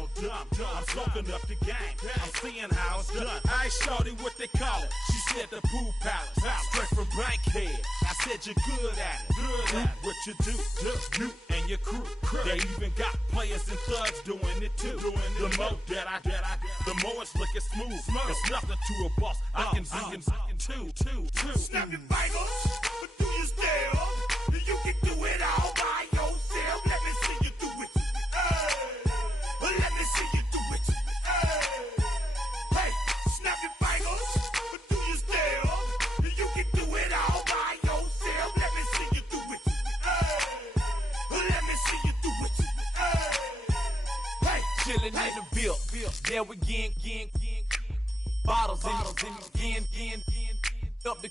so dumb. I'm soaking up the game. I'm seeing how it's done. I ain't shorty what they call it. She said the pool palace. Straight from Bankhead. I said you're good at it. Do what you do. You and your crew. They even got players and thugs doing it too. The more that I the more it's looking smooth. It's nothing to a boss. I can two. Snap your fingers, but do you still? You can do it all by yourself. Let me see you do it. Let me see you do it. Hey, snap your fingers, but do you still? You can do it all by yourself. Let me see you do it. Let me see you do it. Hey, chillin' in the Ville. There we again. Bottles in again. Up the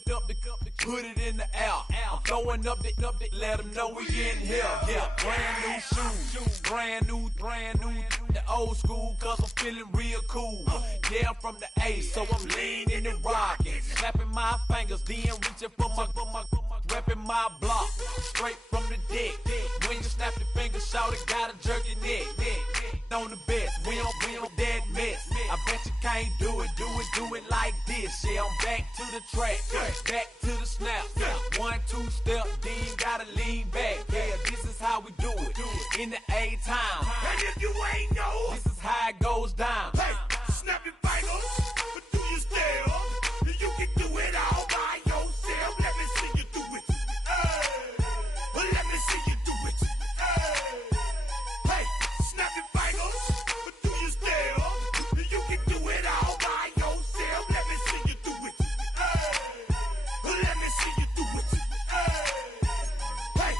put it in the air. I'm throwing up the, let them know we in here. Yeah, brand new shoes, brand new. The old school, cause I'm feeling real cool. Yeah, I'm from the A, so I'm leaning and rocking. Snapping my fingers, then reaching for my repping my block. Straight from the deck. When you snap your fingers, shout it, gotta jerk your neck. On the best, we don't dead mess. I bet you can't do it like this. Yeah, I'm back to the track, back to the snap. 1, 2 step, then you gotta lean back. Yeah, this is how we do it in the A-time. And if you ain't know, this is how it goes down. Hey, snap your fingers, but do you still? You can do it all by yourself. Let me see you do it. Let me see you do it. Hey, snap your fingers, but do you still? You can do it all by yourself. Let me see you do it. Let me see you do it. Hey.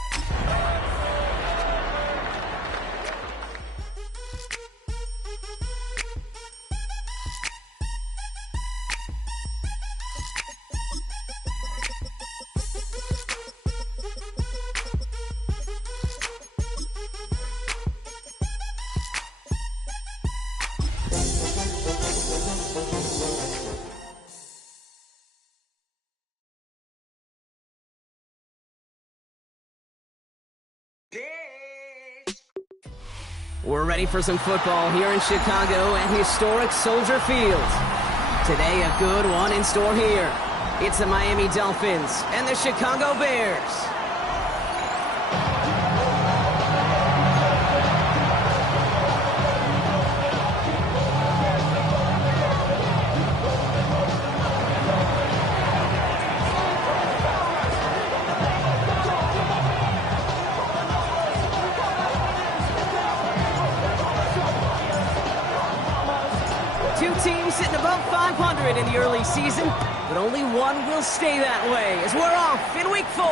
We're ready for some football here in Chicago at historic Soldier Field. Today, a good one in store here. It's the Miami Dolphins and the Chicago Bears. Two teams sitting above 500 in the early season, but only one will stay that way as we're off in week 4.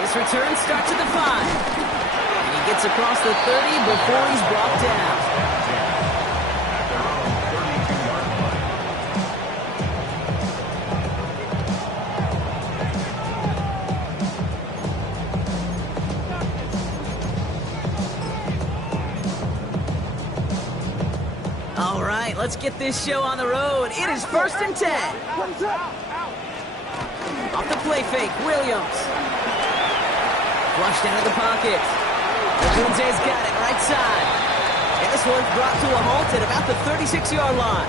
This return starts at the 5, and he gets across the 30 before he's brought down. All right, let's get this show on the road. It is 1st and 10. Off the play fake, Williams. Flushed out of the pocket. Kunze's got it right side. And this one's brought to a halt at about the 36-yard line.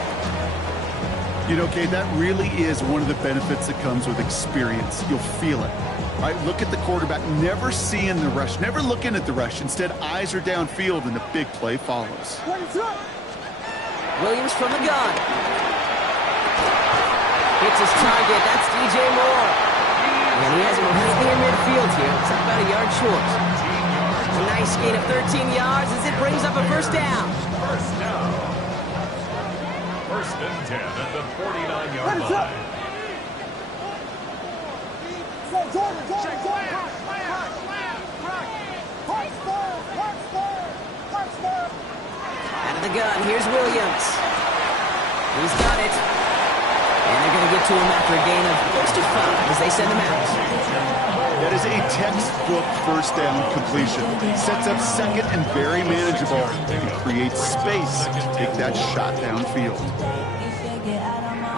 You know, Kate, that really is one of the benefits that comes with experience. You'll feel it. Right, look at the quarterback, never seeing the rush, never looking at the rush. Instead, eyes are downfield, and the big play follows. Williams from the gun. Hits his target. That's DJ Moore. And he has him right near midfield here. It's about a yard short. A nice gain of 13 yards as it brings up a first down. First down. 1st and 10 at the 49-yard line. Out of the gun, here's Williams. He's got it. And they're going to get to him after a gain of close to 5 as they send him out. That is a textbook first down completion. Sets up second and very manageable. And creates space to take that shot downfield.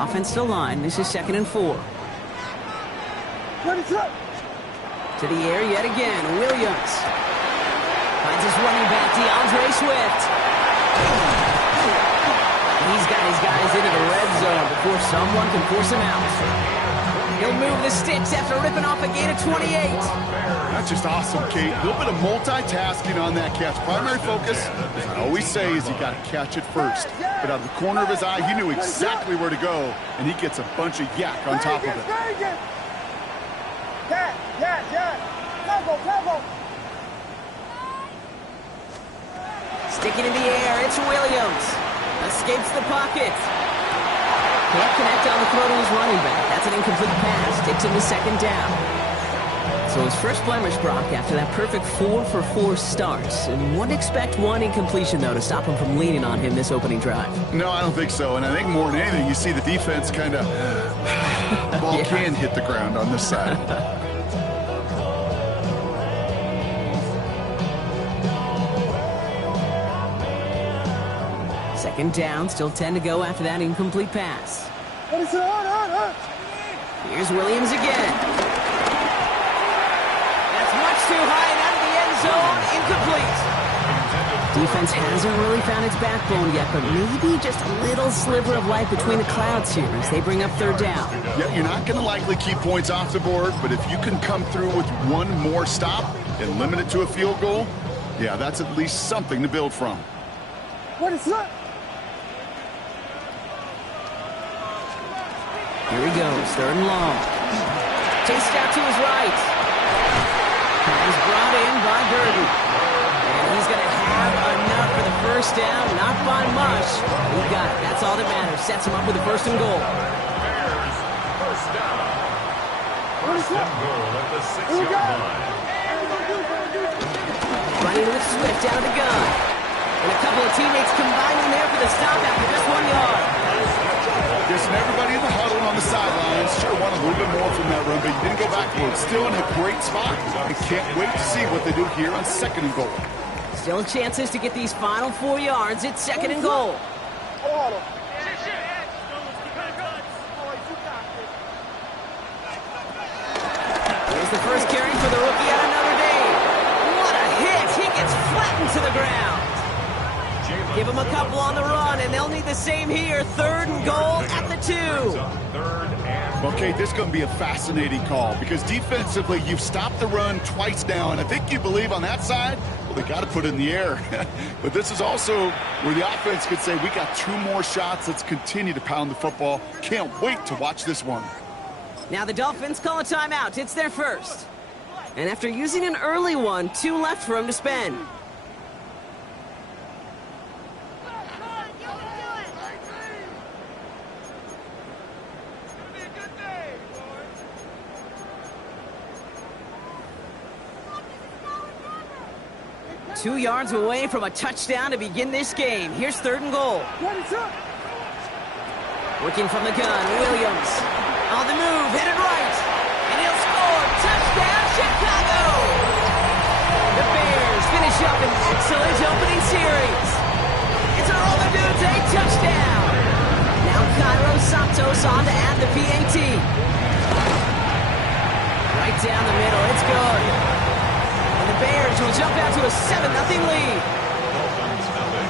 Offensive line, this is 2nd and 4. To the air yet again, Williams. Finds his running back, DeAndre Swift. He's got his guys into the red zone before someone can force him out. He'll move the sticks after ripping off a gain of 28. That's just awesome, Kate. A little bit of multitasking on that catch. Primary focus, as I always say, is you got to catch it first. But out of the corner of his eye, he knew exactly where to go, and he gets a bunch of yak on top of it. Sticking in the air, it's Williams. Escapes the pocket. Can't connect on the throw to his running back. That's an incomplete pass. Sticks in the second down. So his first blemish, Brock, after that perfect 4-for-4 starts. And wouldn't expect one incompletion, though, to stop him from leaning on him this opening drive. No, I don't think so. And I think more than anything, you see the defense kind of... ball can hit the ground on this side. Second down, still 10 to go after that incomplete pass. Here's Williams again. That's much too high and out of the end zone. Incomplete. Defense hasn't really found its backbone yet, but maybe just a little sliver of light between the clouds here as they bring up third down. Yeah, you're not going to likely keep points off the board, but if you can come through with one more stop and limit it to a field goal, yeah, that's at least something to build from. Here he goes, third and long. Chased out to his right. He's brought in by Burden. And he's going to have enough for the first down, not by much. He got it, that's all that matters. Sets him up with a first and goal. Bears, first down. First and goal at the 6-yard line. Running with Swift out of the gun. And a couple of teammates combining there for the stop after just 1 yard. Just everybody in the huddle on the sidelines. Sure wanted a little bit more from that run, but you didn't go backwards. Still in a great spot. I can't wait to see what they do here on second and goal. Still chances to get these final 4 yards. It's second and goal. Here's the first carry for the rookie out of Notre Dame. What a hit. He gets flattened to the ground. Give him a couple on the run, and they'll need the same here. Third and goal at the 2. Okay, this is going to be a fascinating call because defensively, you've stopped the run twice now, and I think you believe on that side, well, they got to put it in the air. But this is also where the offense could say, we got 2 more shots. Let's continue to pound the football. Can't wait to watch this one. Now the Dolphins call a timeout. It's their first. And after using an early one, 2 left for him to spend. Two yards away from a touchdown to begin this game. Here's third and goal. Working from the gun, Williams. On the move, hit it right. And he'll score. Touchdown, Chicago! The Bears finish up an excellent opening series. It's a roll the dudes, a touchdown. Now Cairo Santos on to add the PAT. Right down the middle, it's good. And the Bears will jump out to a 7-0 lead. Dolphins nothing.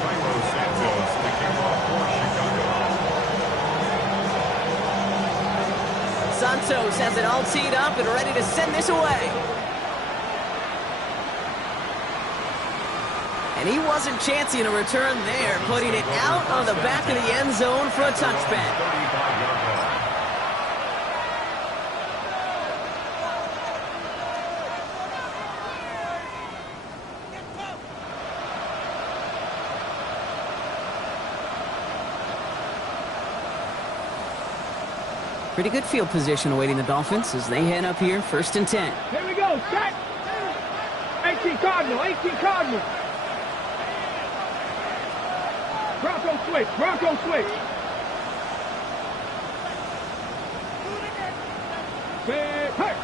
Cairo Santos to kick off for Chicago. Santos has it all teed up and ready to send this away. And he wasn't chancing a return there, putting it out on the back of the end zone for a touchback. 35-yard line. Pretty good field position awaiting the Dolphins as they head up here, 1st and 10. Here we go, set! 18 Cardinal, 18 Cardinal! Bronco switch, Bronco switch! Set, hey!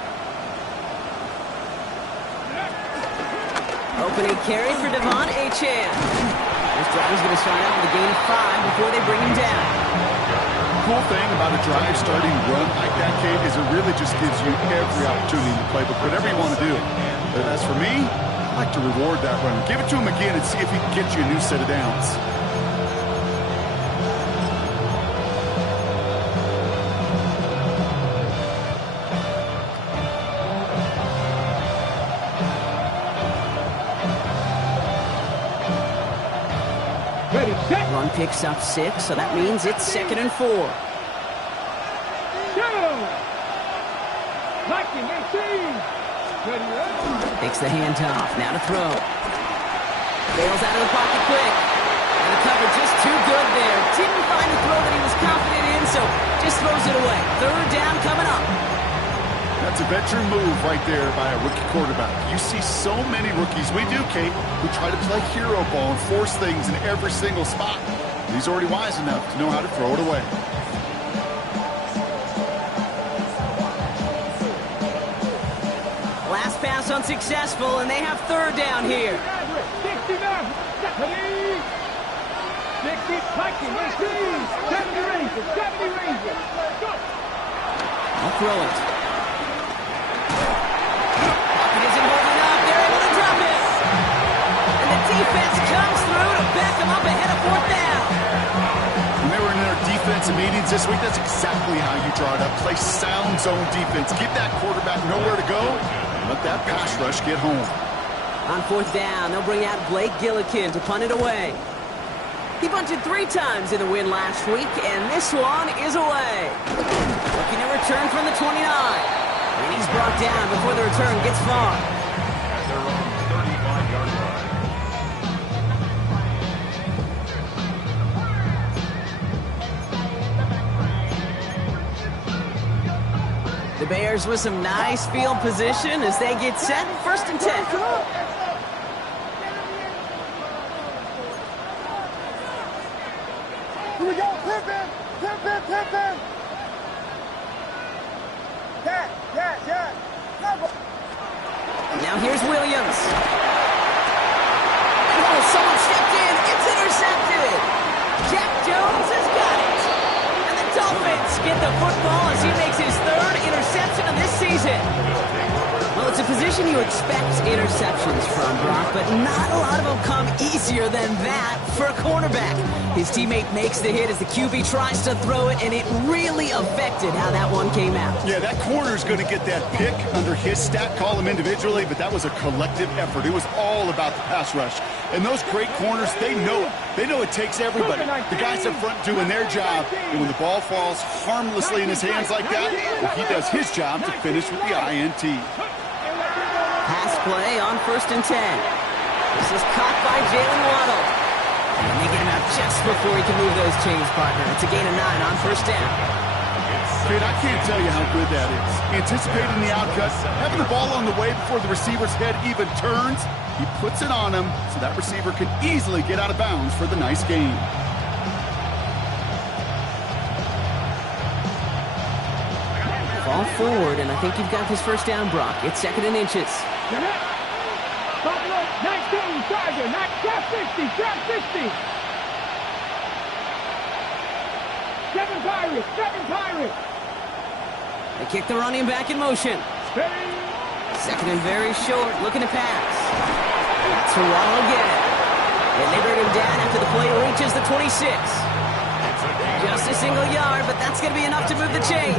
Opening carry for Devon Achane. This drive is going to start out with a gain of 5 before they bring him down. The cool thing about a drive starting run like that, Kate, is it really just gives you every opportunity to play with whatever you want to do. But as for me, I'd like to reward that runner. Give it to him again and see if he can get you a new set of downs. Ready, set. Run picks up 6, so that means it's 2nd and 4. Go. Liking 18. Ready, ready. Takes the handoff, now to throw. Bails out of the pocket quick. And the cover just too good there. Didn't find the throw that he was confident in, so just throws it away. 3rd down coming up. That's a veteran move right there by a rookie quarterback. You see so many rookies, we do, Kate, who try to play hero ball and force things in every single spot. He's already wise enough to know how to throw it away. Last pass unsuccessful, and they have 3rd down here. 60 now. 60, Liking 18. 70 Rangers. 70 Rangers. Go. I'll throw it. Pocket isn't holding up. They're able to drop it. And the defense comes through to back them up ahead of 4th down. When they were in their defensive meetings this week, that's exactly how you draw it up. Play sound zone defense. Give that quarterback nowhere to go. Let that pass rush get home. On 4th down, they'll bring out Blake Gillikin to punt it away. He bunted 3 times in the win last week, and this one is away. Looking to return from the 29. And he's brought down before the return gets far. At their own 35-yard line. The Bears with some nice field position as they get set. 1st and 10. Here we go. Tip him. Tip him. Tip him. Yeah. Now here's Williams. Oh, someone stepped in. It's intercepted. Jack Jones has got it. And the Dolphins get the football as he makes his 3rd interception of this season. Well, it's a position you expect interceptions from, Brock, but not a lot of them come easier than that for a cornerback. His teammate makes the hit as the QB tries to throw it, and it really affected how that one came out. Yeah, that corner's going to get that pick under his stat column individually, but that was a collective effort. It was all about the pass rush. And those great corners, they know it. They know it takes everybody. The guys up front doing their job, and when the ball falls harmlessly in his hands like that, well, he does his job to finish with the INT. Pass play on 1st and 10. This is caught by Jalen Waddle. And they get him out just before he can move those chains, partner. It's a gain of 9 on 1st down. Kid, I can't tell you how good that is. Anticipating the outcut, having the ball on the way before the receiver's head even turns, he puts it on him so that receiver can easily get out of bounds for the nice gain. Ball forward, and I think you've got this 1st down, Brock. It's 2nd and inches. Buffalo, 19, Charger, trap 60, trap 60. 7 Pirates. They kick the running back in motion. Ready. 2nd and very short, looking to pass. That's for Waddle again. And they bring him down after the play reaches the 26. Just a single yard, but that's going to be enough to move the chains.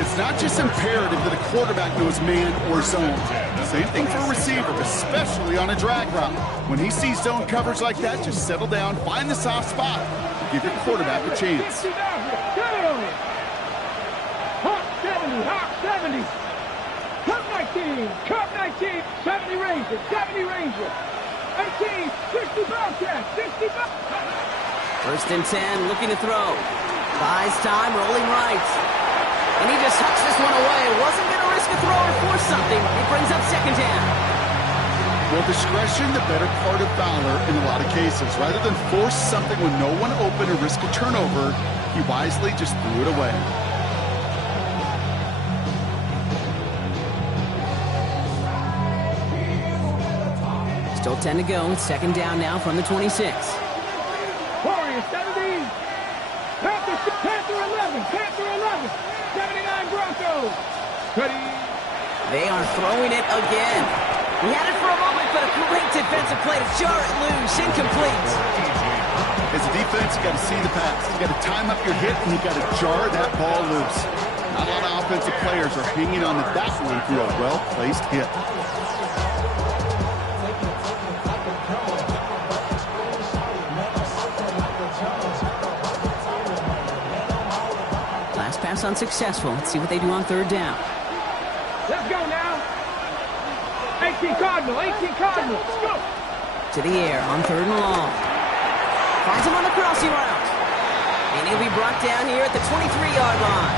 It's not just imperative that a quarterback knows man or zone. Same thing for a receiver, especially on a drag route. When he sees zone coverage like that, just settle down, find the soft spot, and give your quarterback a chance. Hawk 70. Cup 19, 70 Rangers. 18, 60 Bobcats, 60 Bobcats. 1st and 10, looking to throw. Buys time, rolling right. And he just tucks this one away. Wasn't going to risk a throw or force something. It brings up 2nd down. Well, discretion, the better part of valor in a lot of cases. Rather than force something when no one open or risk a turnover, he wisely just threw it away. Still 10 to go. 2nd down now from the 26. Warriors 70. Panther 11. 79 Broncos. Ready. They are throwing it again. He had it for a moment. back, but a great defensive play to jar it loose. Incomplete. As a defense, you got to see the pass. You got to time up your hit, and you got to jar that ball loose. Not a lot of offensive players are hanging on to that one through a well-placed hit. Last pass unsuccessful. Let's see what they do on third down. Let's go now. 18 Cardinal, 18 Cardinal. Let's go. To the air on third and long. Finds him on the crossing route. And he'll be brought down here at the 23-yard line.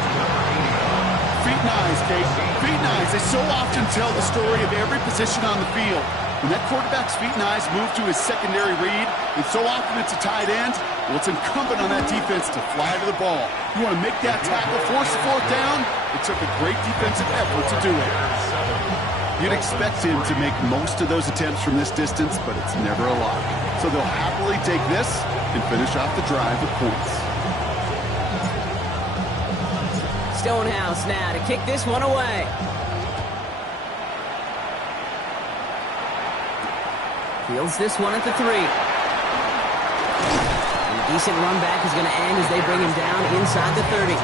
Feet and eyes, Kate. Feet and eyes. They so often tell the story of every position on the field. When that quarterback's feet and eyes move to his secondary read, and so often it's a tight end, well, it's incumbent on that defense to fly to the ball. You want to make that tackle, force the fourth down. It took a great defensive effort to do it. You'd expect him to make most of those attempts from this distance, but it's never a lot. So they'll happily take this and finish off the drive with points. Stonehouse now to kick this one away. Fields this one at the 3. And a decent run back is going to end as they bring him down inside the 30.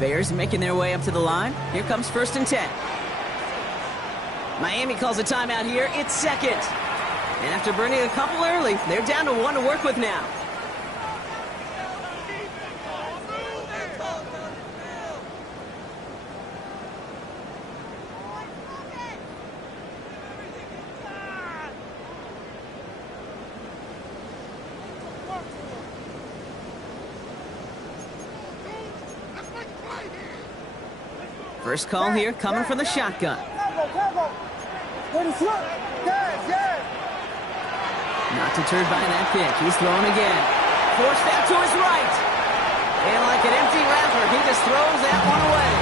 Bears making their way up to the line. Here comes 1st and 10. Miami calls a timeout here. It's second. And after burning a couple early, they're down to 1 to work with now. First call here coming from the shotgun. Not deterred by that pick. He's throwing again. Forced out to his right. And like an empty wrapper, he just throws that one away.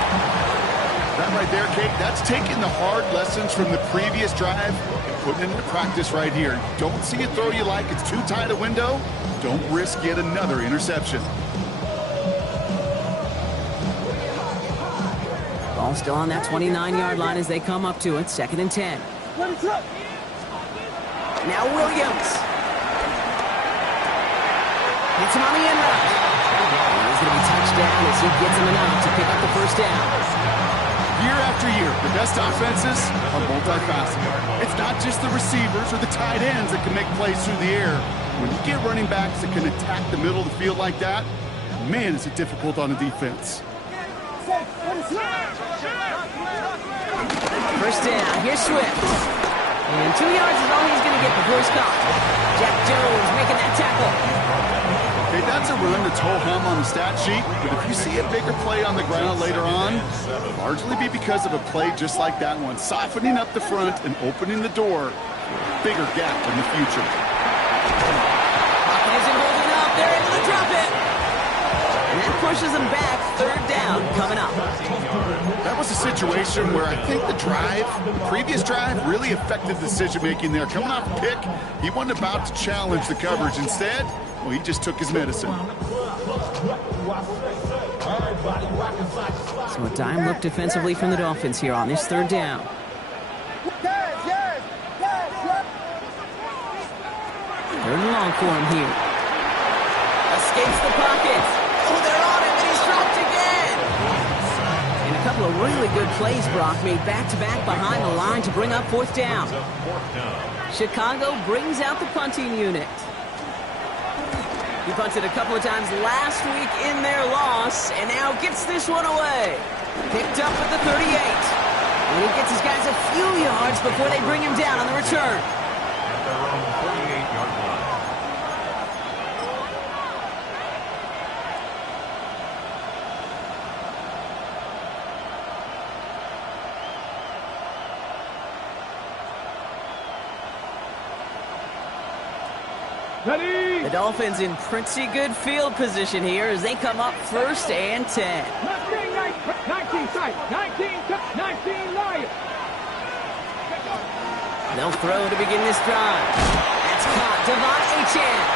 That right there, Kate, that's taking the hard lessons from the previous drive and putting it into practice right here. Don't see a throw you like. It's too tight a window. Don't risk yet another interception. Ball still on that 29-yard line as they come up to it. 2nd and 10. Now Williams. Hits him on the end route. And he's going to be touched down as he gets him enough to pick up the first down. Year after year, the best offenses are multifaceted. It's not just the receivers or the tight ends that can make plays through the air. When you get running backs that can attack the middle of the field like that, man, is it difficult on a defense. First down, here's Swift. And 2 yards is all he's going to get before he's caught. Jack Jones making that tackle. Okay, that's a run that's ho-hum on the stat sheet, but if you see a bigger play on the ground later on, it'll largely be because of a play just like that one, softening up the front and opening the door for a bigger gap in the future. Pocket isn't holding up. They're able to drop it. And that pushes them back. 3rd down coming up. That was a situation where I think the previous drive, really affected decision-making there. Coming off a pick, he wasn't about to challenge the coverage. Instead, well, he just took his medicine. So a dime look defensively from the Dolphins here on this 3rd down. 3rd and long for him here. Escapes the pocket. Oh, they're on him, and he's dropped again. And a couple of really good plays, Brock, made back-to-back behind the line to bring up 4th down. Chicago brings out the punting unit. He punted a couple of times last week in their loss, and now gets this one away. Picked up at the 38. And he gets his guys a few yards before they bring him down on the return. At their own 48-yard line. Ready? The Dolphins in pretty good field position here as they come up 1st and 10. 19 sight. 19 Lions. They'll throw to begin this drive. That's caught. Devon Achane.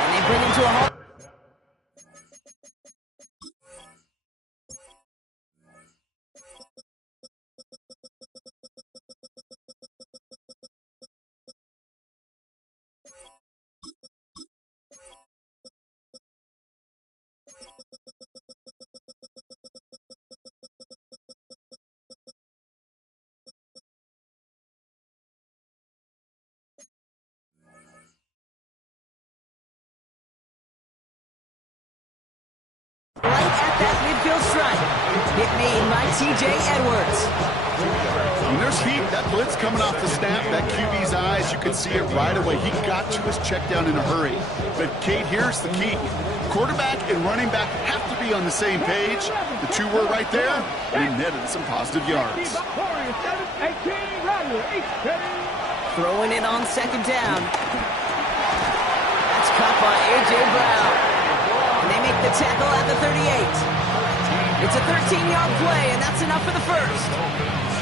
And they bring him to a halt. Right at that midfield stripe. Hit made by T.J. Edwards. When there's heat, that blitz coming off the snap, that QB's eyes, you can see it right away. He got to his check down in a hurry. But, Kate, here's the key. Quarterback and running back have to be on the same page. The two were right there, and he netted some positive yards. Throwing it on 2nd down. That's caught by A.J. Brown. And they make the tackle at the 38. It's a 13-yard play, and that's enough for the first.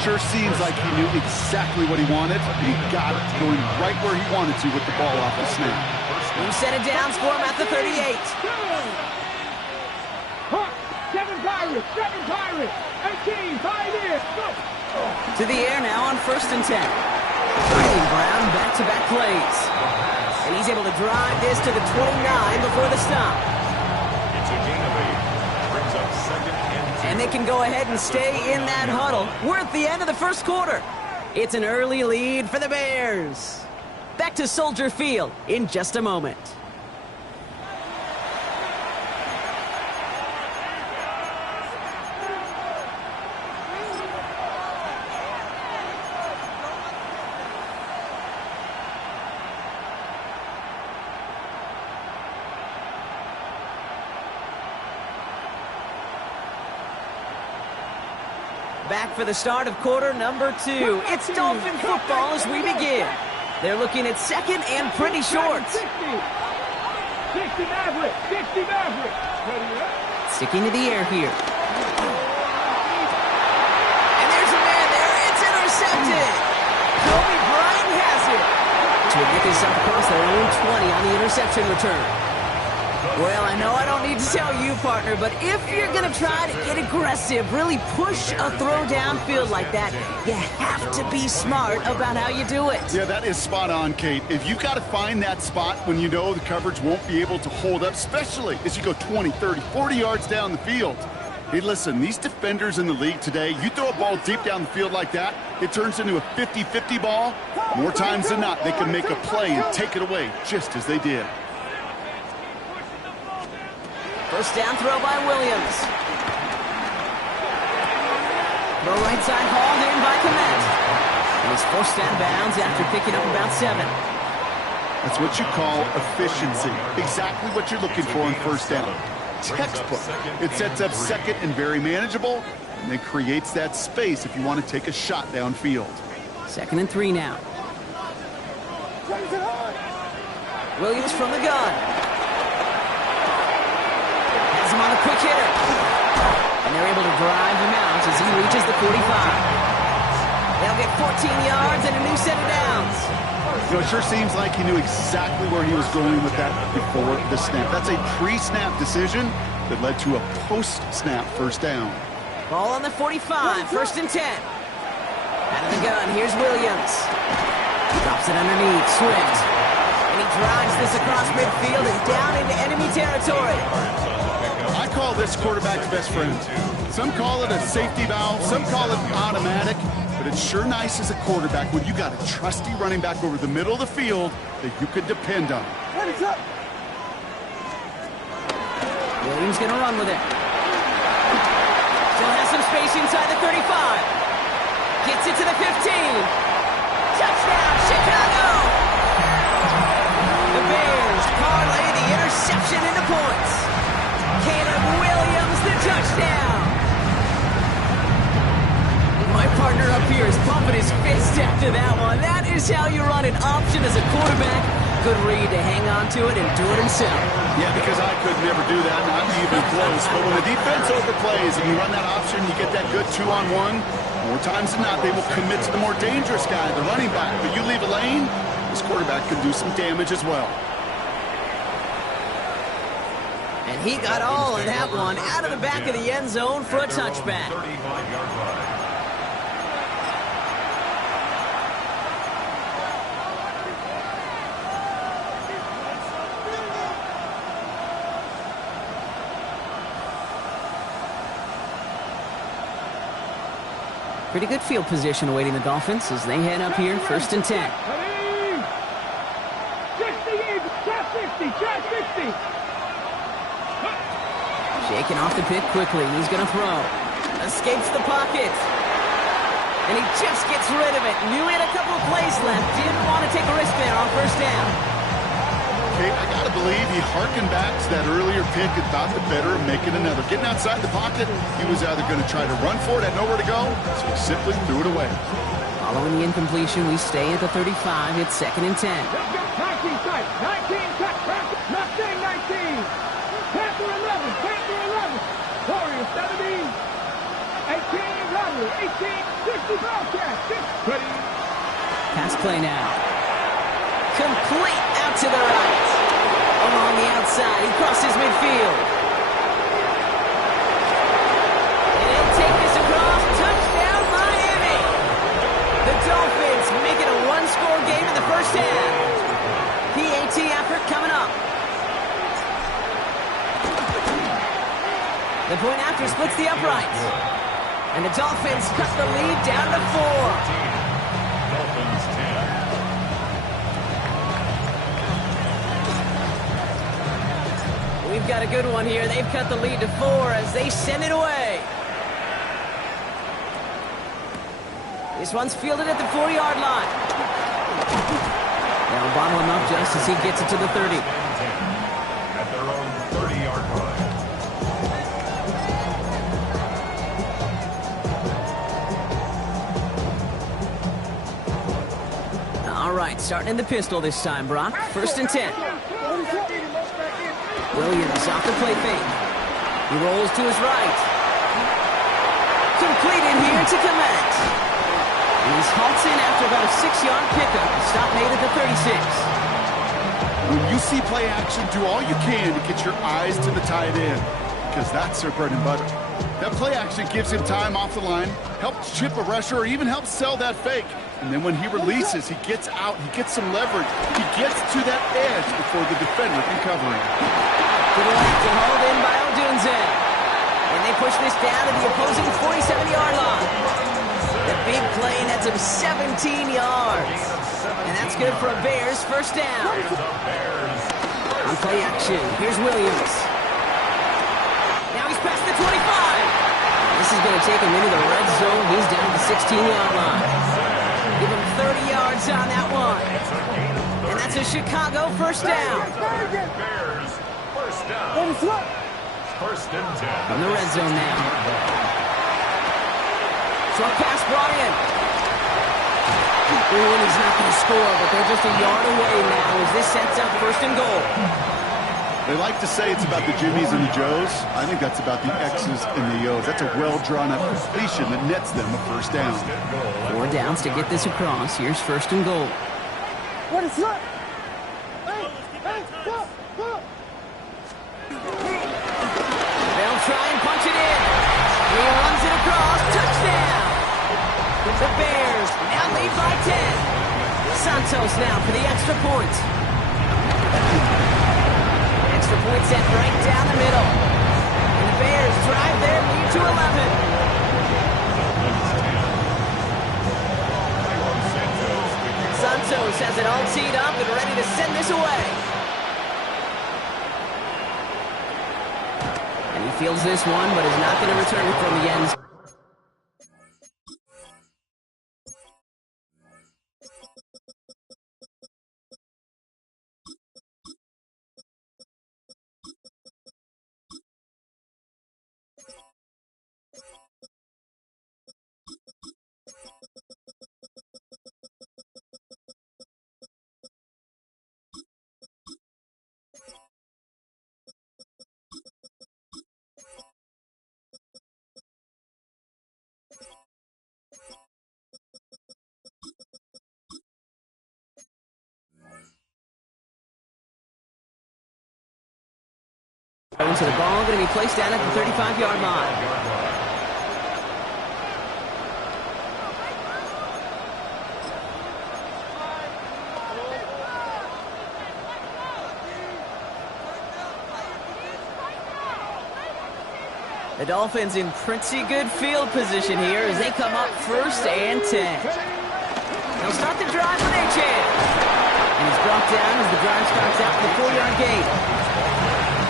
Sure seems like he knew exactly what he wanted, and he got it going right where he wanted to with the ball off the snap. New set of downs for him at the 38. 7 Pirates. 18, Pioneers. Go. To the air now on 1st and 10. Bringing Brown back-to-back plays. And he's able to drive this to the 29 before the stop. It's a gain of 8. Brings up 2nd and 2. And they can go ahead and stay in that huddle. We're at the end of the first quarter. It's an early lead for the Bears. Back to Soldier Field in just a moment. Back for the start of quarter number 2. It's Dolphin football as we begin. They're looking at 2nd and pretty short. 60 Maverick. Sticking to the air here. And there's a man there. It's intercepted. Kobe Bryant has it. To get this up across their own 20 on the interception return. Well, I know I don't need to tell you, partner, but if you're going to try to get aggressive, really push a throw downfield like that, you have to be smart about how you do it. Yeah, that is spot on, Kate. If you've got to find that spot when you know the coverage won't be able to hold up, especially as you go 20, 30, 40 yards down the field. Hey, listen, these defenders in the league today, you throw a ball deep down the field like that, it turns into a 50-50 ball. More times than not, they can make a play and take it away just as they did. First down throw by Williams. The right side hauled in by Komet. And he's forced out of bounds after picking up about 7. That's what you call efficiency. Exactly what you're looking for on first down. Textbook. It sets up 2nd and very manageable, and it creates that space if you want to take a shot downfield. 2nd and 3 now. Williams from the gun. Him on a quick hitter. And they're able to drive him out as he reaches the 45. They'll get 14 yards and a new set of downs. You know, it sure seems like he knew exactly where he was going with that before the snap. That's a pre-snap decision that led to a post-snap first down. Ball on the 45, 1st and 10. Out of the gun, here's Williams. Drops it underneath, Swift. And he drives this across midfield and down into enemy territory. I call this quarterback's best friend. Some call it a safety valve, some call it automatic, but it's sure nice as a quarterback when you got a trusty running back over the middle of the field that you could depend on. Williams gonna run with it. Still has some space inside the 35. Gets it to the 15. Touchdown, Chicago! The Bears parlay the interception into points. Caleb Williams, the touchdown. My partner up here is pumping his fist after that one. That is how you run an option as a quarterback. good read to hang on to it and do it himself. Yeah, because I could never do that, not even close. But when the defense overplays and you run that option, you get that good 2-on-1, more times than not, they will commit to the more dangerous guy, the running back. But you leave a lane, this quarterback could do some damage as well. And he got all of that one out of the back of the end zone for a touchback. 35-yard line. Pretty good field position awaiting the Dolphins as they head up here, 1st and 10. 60, try 60, try 60. Shaking off the pick quickly. He's going to throw. Escapes the pocket. And he just gets rid of it. Knew he had a couple of plays left. Didn't want to take a risk there on 1st down. Okay, I got to believe he harkened back to that earlier pick and thought the better of making another. Getting outside the pocket, he was either going to try to run for it, had nowhere to go, so he simply threw it away. Following the incompletion, we stay at the 35. It's 2nd and 10. Let's go. 19 tight. 19 tight. Mustang 19. Panther 11. Panther 11. Warrior 17. 18. Rattler 18. 60 Bobcat. 6. Pass play now. Complete out to the right. Along the outside, he crosses midfield. And he'll take this across. Touchdown, Miami. The Dolphins make it a one-score game in the 1st half. PAT effort coming up. The point after splits the uprights. And the Dolphins cut the lead down to 4. Dolphins 10. We've got a good one here. They've cut the lead to 4 as they send it away. This one's fielded at the 4-yard line. They'll bottle him up just as he gets it to the 30. At their own 30-yard line. All right, starting in the pistol this time, Brock. 1st and 10. Williams off the play fake. He rolls to his right. Completed here to Komet. He's halted after about a 6-yard pickup. Stop made at the 36. When you see play action, do all you can to get your eyes to the tight end, because that's their bread and butter. That play action gives him time off the line, helps chip a rusher, or even helps sell that fake. And then when he releases, he gets out, he gets some leverage. He gets to that edge before the defender can cover him. To the left and hauled in by Odunze. And they push this down to the opposing 47-yard line. The big play nets him 17 yards. And that's good for a Bears 1st down. On play action, here's Williams. Now he's past the 25. This is going to take him into the red zone. He's down to the 16-yard line. Give him 30 yards on that one. And that's a Chicago 1st down. Bears, 1st down. 1st and 10. From the red zone now. Short pass brought in. He's not going to score, but they're just a yard away now as this sets up 1st and goal. They like to say it's about the Jimmies and the Joes. I think that's about the X's and the O's. That's a well-drawn-up completion that nets them a 1st down. 4 downs to get this across. Here's 1st and goal. What is that? They'll try and punch it in. He runs it across. Touchdown. The Bears now lead by 10. Santos now for the extra point. Extra point set right down the middle. And the Bears drive their lead to 11. Santos has it all teed up and ready to send this away. And he fields this one, but is not going to return it from the end zone. So the ball going to be placed down at the 35-yard line. The Dolphins in pretty good field position here as they come up 1st and 10. They'll start the drive with a chance. And he's brought down as the drive starts out with a 4-yard gain.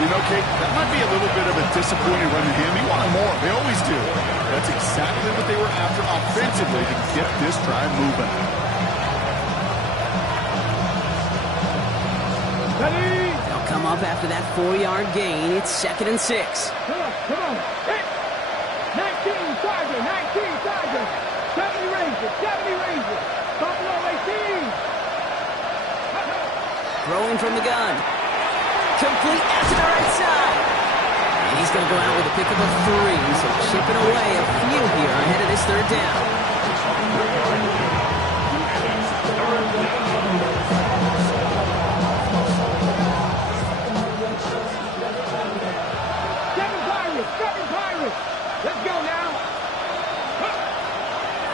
You know, Kate, that might be a little bit of a disappointing run to him. He wanted more. They always do. That's exactly what they were after offensively to get this drive moving. They'll come up after that 4-yard gain. It's 2nd and 6. Come on. 19 Chargers, 19 Chargers. 70 Rangers. Buffalo 18. Throwing from the gun. Complete out to the right side. And he's going to go out with a pick of a 3, so chipping away a few here ahead of this 3rd down. Seven Pirates. Let's go now.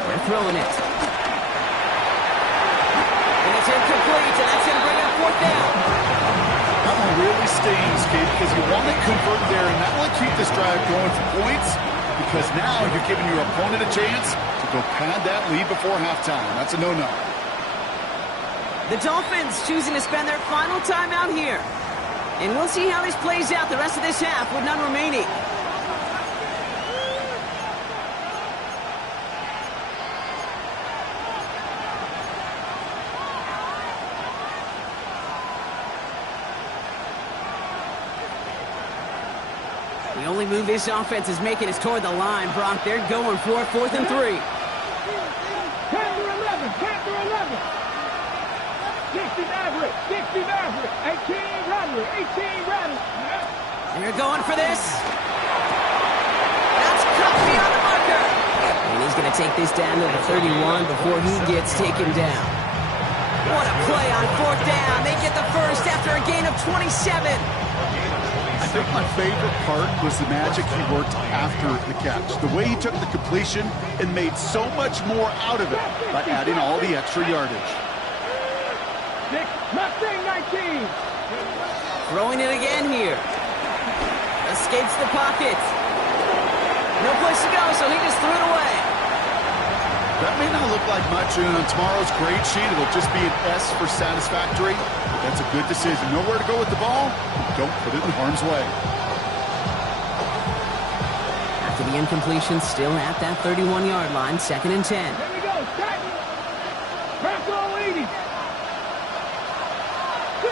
They're throwing it. And it's incomplete, and that's going to bring up 4th down. That one really stings, Kate, because you want to convert there and not only keep this drive going for points, because now you're giving your opponent a chance to go pad that lead before halftime. That's a no-no. The Dolphins choosing to spend their final time out here. And we'll see how this plays out the rest of this half with none remaining. The only move this offense is making is toward the line, Brock. They're going for 4th and 3. Panther 11. 60 Maverick. 18 Rattler. And they're going for this. That's cut beyond the marker. And he's going to take this down to the 31 before he gets taken down. What a play on 4th down. They get the first after a gain of 27. I think my favorite part was the magic he worked after the catch. The way he took the completion and made so much more out of it by adding all the extra yardage. Mustang 19. Throwing it again here. Escapes the pocket. No place to go, so he just threw it away. That may not look like much, and on tomorrow's grade sheet, it'll just be an S for satisfactory. But that's a good decision. Nowhere to go with the ball, don't put it in harm's way. After the incompletion, still at that 31-yard line, 2nd and 10. Here we go, Titan. Bronco 80.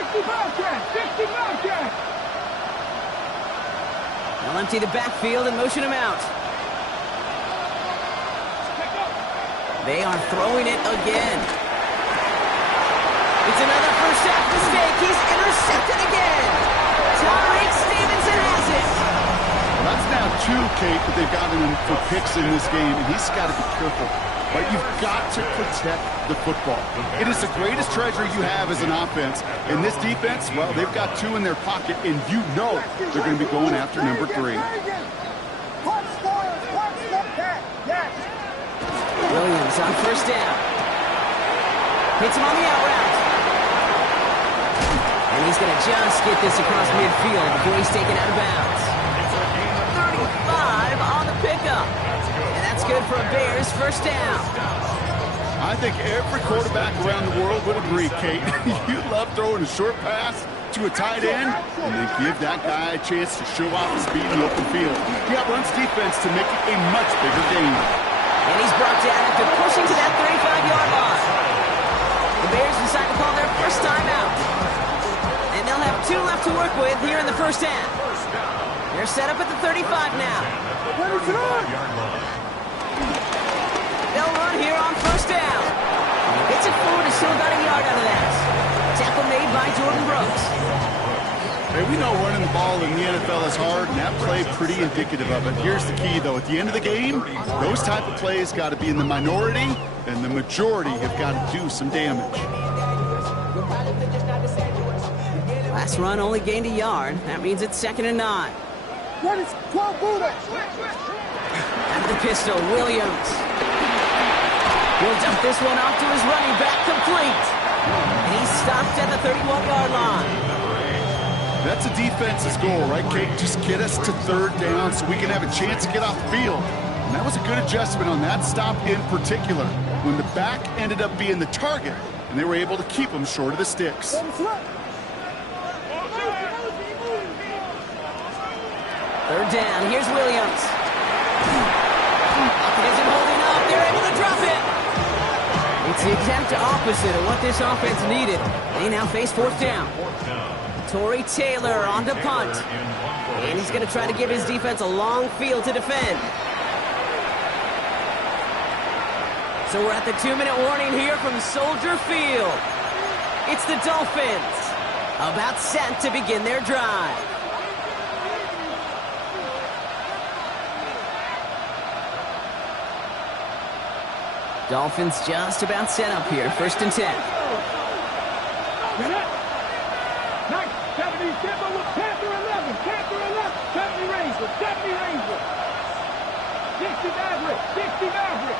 60 Bobcat. They'll empty the backfield and motion him out. They are throwing it again. It's another first half mistake. He's intercepted again. Tyreek Stevenson has it. That's now 2, Kate, that they've gotten him for picks in this game, and he's got to be careful. But you've got to protect the football. It is the greatest treasure you have as an offense. In this defense, well, they've got 2 in their pocket, and you know they're going to be going after number 3. Williams on first down. Hits him on the out route. And he's going to just get this across midfield before he's taken out of bounds. 35 on the pickup. And that's good for a Bears first down. I think every quarterback around the world would agree, Kate. You love throwing a short pass to a tight end and then give that guy a chance to show off his speed in the open field. Yeah, runs defense to make it a much bigger game. And he's brought down after pushing to that 35-yard line. The Bears decide to call their first time out. And they'll have 2 left to work with here in the first half. They're set up at the 35 now. They'll run here on first down. And he gets it forward and still got a yard out of that. Tackle made by Jordan Brooks. Hey, we know running the ball in the NFL is hard, and that play pretty indicative of it. Here's the key, though. At the end of the game, those type of plays got to be in the minority, and the majority have got to do some damage. Last run only gained a yard. That means it's 2nd and 9. What is 12 Buddha? After the pistol, Williams. He'll dump this one off to his running back, complete. And he's stopped at the 31-yard line. That's a defense's goal, right, Kate? Just get us to 3rd down so we can have a chance to get off the field. And that was a good adjustment on that stop in particular, when the back ended up being the target, and they were able to keep him short of the sticks. 3rd down, here's Williams. It isn't holding up, they're able to drop it. It's the exact opposite of what this offense needed. They now face 4th down. Torrey Taylor on to punt. And he's going to try to give his defense a long field to defend. So we're at the 2-minute warning here from Soldier Field. It's the Dolphins, about set to begin their drive. Dolphins just about set up here, 1st and 10. Nice, 70 Simba with Panther 11, Panther 11, 70 Ranger, 70 Ranger. 60 Maverick, 60 Maverick.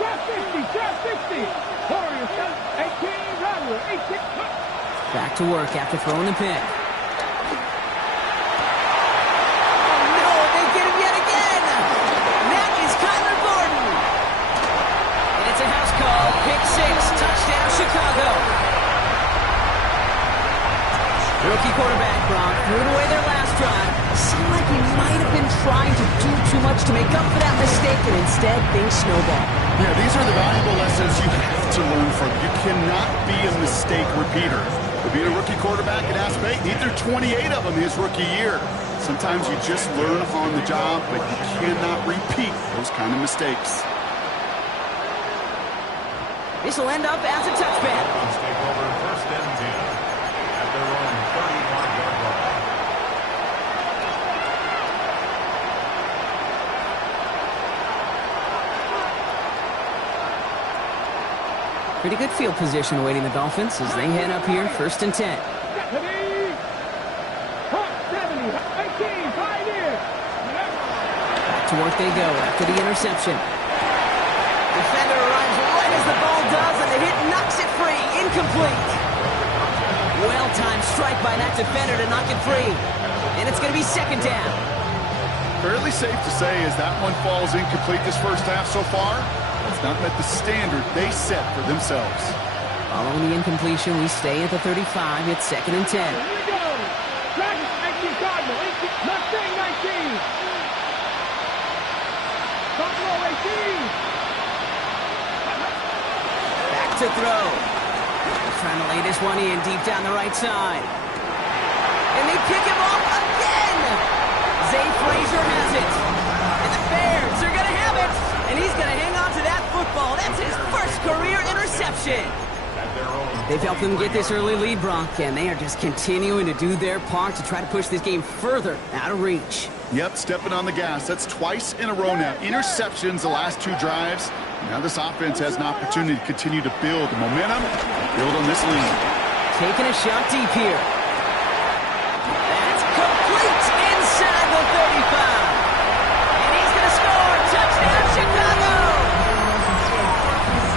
Drop 60, drop 60. Warriors, 18 Rattler, 18. Back to work after throwing the pick. No, they get him yet again. That is Kyler Gordon. And it's a house call, pick 6, touchdown Chicago. Rookie quarterback Brock threw it away their last drive. Seemed like he might have been trying to do too much to make up for that mistake, and instead things snowballed. Yeah, these are the valuable lessons you have to learn from. You cannot be a mistake repeater. To be a rookie quarterback at App State, neither 28 of them his rookie year. Sometimes you just learn on the job, but you cannot repeat those kind of mistakes. This will end up as a touchback. Let's take over 1st and 10 at their own 31-yard line. Pretty good field position awaiting the Dolphins as they head up here, 1st and 10. 70, 18, pioneer. Back to work they go after the interception. Defender arrives right as the ball does, and the hit knocks it free. Incomplete. Well-timed strike by that defender to knock it free. And it's going to be 2nd down. Fairly safe to say as that one falls incomplete this first half so far, it's not met the standard they set for themselves. Following the incompletion, we stay at the 35. It's 2nd and 10. Here we go. Dragons, 18 Cardinal, 18, Mustang 19. Buffalo 18. Back to throw. Trying to lay this one in deep down the right side. And they pick him off again. Zay Frazier has it. And the Bears are going to have it. And he's going to hang on to that football. That's his first career interception. They've helped them get this early lead, Brock, and they are just continuing to do their part to try to push this game further out of reach. Yep, stepping on the gas. That's twice in a row now. Interceptions the last 2 drives. Now this offense has an opportunity to continue to build the momentum, build on this lead. Taking a shot deep here. That's complete inside the 35. And he's going to score. Touchdown, Chicago.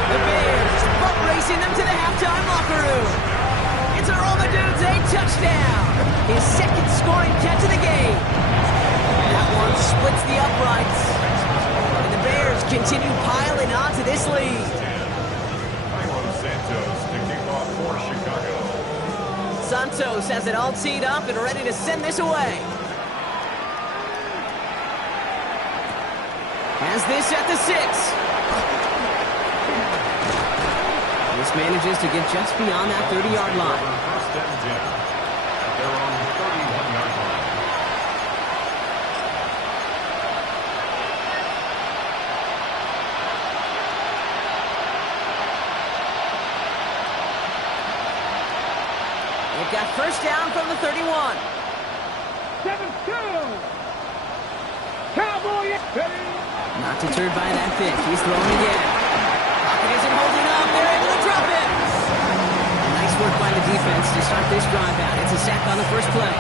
The Bears butt racing them to the halftime locker room. It's a Romadudes, a touchdown. His 2nd scoring catch of the game. That one splits the uprights. And the Bears continue piling on to this lead. Santos to kick off for Chicago. Santos has it all teed up and ready to send this away. Has this at the 6. This manages to get just beyond that 30-yard line. 1st and 10 at their own 31-yard line. They've got 1st down from the 31. 7-2. Cowboy. Not deterred by that pick. He's throwing again. Pocket isn't holding up. They're able to drop it. A nice work by the defense to start this drive out. It's a sack on the first play.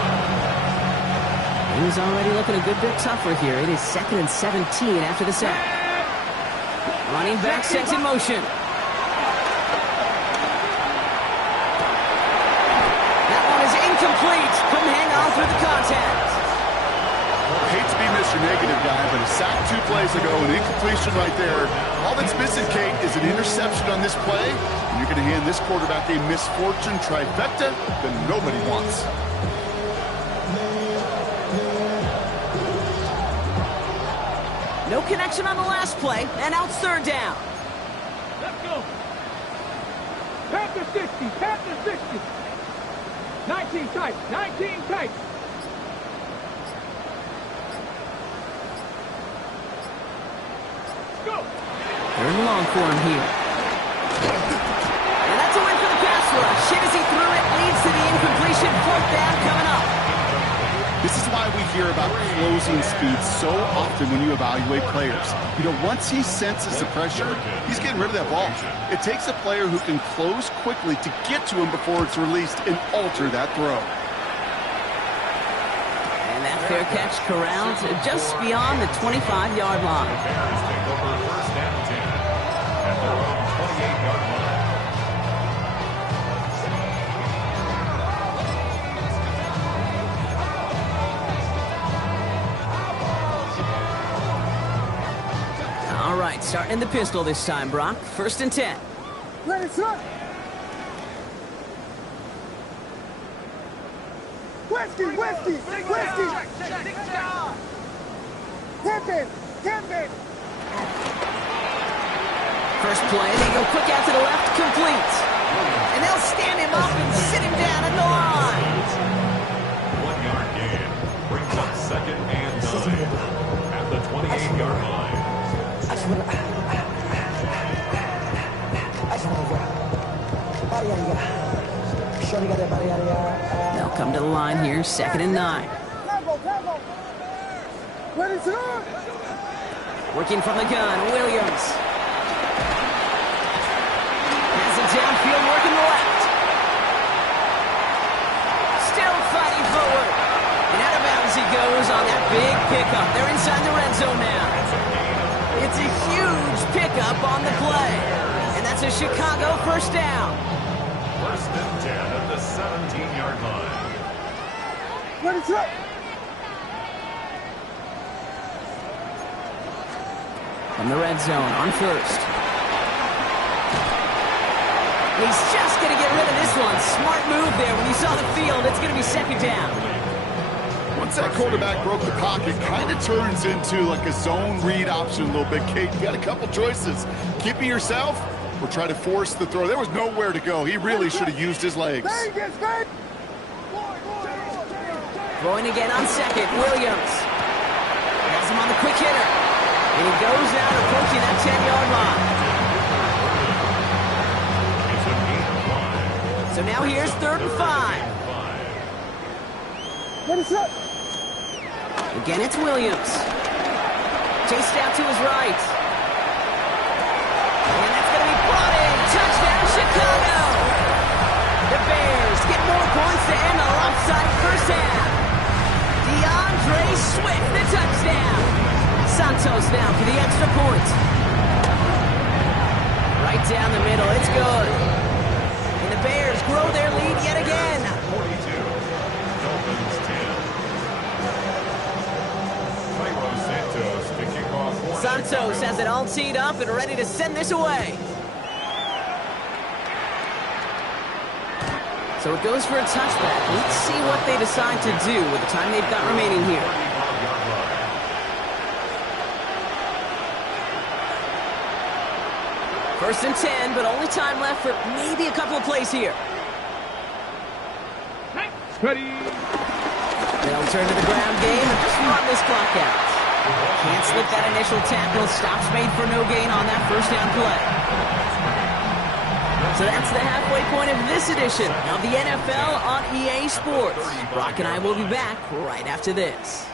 He was already looking a good bit tougher here. It is 2nd and 17 after the sack. Running back sets in motion. That one is incomplete. Couldn't hang on through the contact. I hate to be Mr. Negative guy, but a sack 2 plays ago, an incompletion right there. All that's missing, Kate, is an interception on this play, and you're going to hand this quarterback a misfortune trifecta that nobody wants. No connection on the last play, and now it's 3rd down. Let's go. Panther 60, Panther 60. 19 tight, 19 tight. Go. 3rd and long for him here. And that's a win for the pass rush. Shit as he threw it, leads to the incompletion. 4th down coming up. This is why we hear about closing speed so often when you evaluate players. You know, once he senses the pressure, he's getting rid of that ball. It takes a player who can close quickly to get to him before it's released and alter that throw. And that fair catch corralled just beyond the 25-yard line. Bears take over 1st and 10 at their own 28-yard line. All right, starting in the pistol this time, Brock. 1st and 10. Let it run. Westy, Westy, Westy. Camden. First play, they go quick out to the left, complete. And they'll stand him up and sit him down at the line. 1-yard gain brings up 2nd and 9 at the 28-yard line. They'll come to the line here, 2nd and 9. Let it run. Working from the gun, Williams. Has it downfield, working the left. Still fighting forward. And out of bounds he goes on that big pickup. They're inside the red zone now. It's a huge pickup on the play. And that's a Chicago 1st down. 1st and 10 at the 17-yard line. Let it run. From the red zone on 1st. He's just going to get rid of this one. Smart move there. When you saw the field, it's going to be 2nd down. Once that quarterback broke the pocket, kind of turns into like a zone read option a little bit, Kate. You got a couple choices. Keep it yourself or try to force the throw. There was nowhere to go. He really should have used his legs. Throwing again on 2nd, Williams. Has him on the quick hitter. And he goes out approaching that 10-yard line. So now here's 3rd and 5. Let it run. Again, it's Williams. Chased out to his right. And that's going to be brought in. Touchdown, Chicago. The Bears get more points to end the lopsided 1st half. DeAndre Swift, the touchdown. Santos now for the extra point. Right down the middle, it's good. And the Bears grow their lead yet again. 42. Dolphins 10. Cairo Santos to kick off. Santos has it all teed up and ready to send this away. So it goes for a touchback. Let's see what they decide to do with the time they've got remaining here. 35-yard line. First and 10, but only time left for maybe a couple of plays here. Ready. They'll turn to the ground game and just run this clock out. Can't slip that initial tackle. Stops made for no gain on that 1st down play. So that's the halfway point of this edition of the NFL on EA Sports. Brock and I will be back right after this.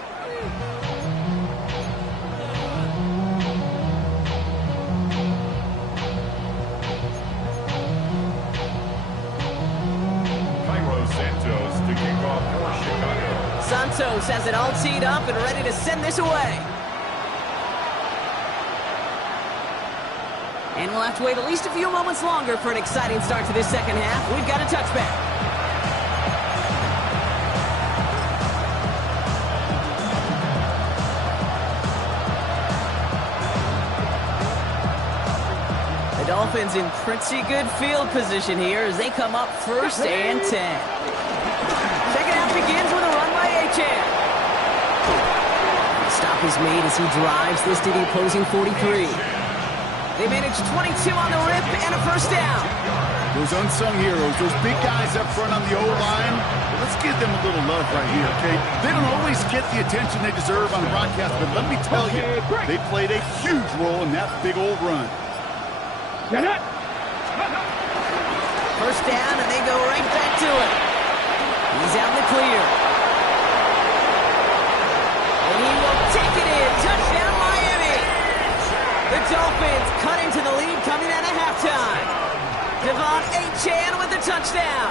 Santos has it all teed up and ready to send this away. And we'll have to wait at least a few moments longer for an exciting start to this second half. We've got a touchback. The Dolphins in pretty good field position here as they come up 1st and 10. Second half begins with a run by Achan. The stop is made as he drives this to the opposing 43. They manage 22 on the rip and a 1st down. Those unsung heroes, those big guys up front on the O-line, let's give them a little love right here, okay? They don't always get the attention they deserve on the broadcast, but let me tell you, they played a huge role in that big old run. 1st down, and they go right back to it. He's out in the clear. And he will take it in. Touchdown, Miami. The Dolphins cut into the lead coming out of halftime. Devon Achan with the touchdown.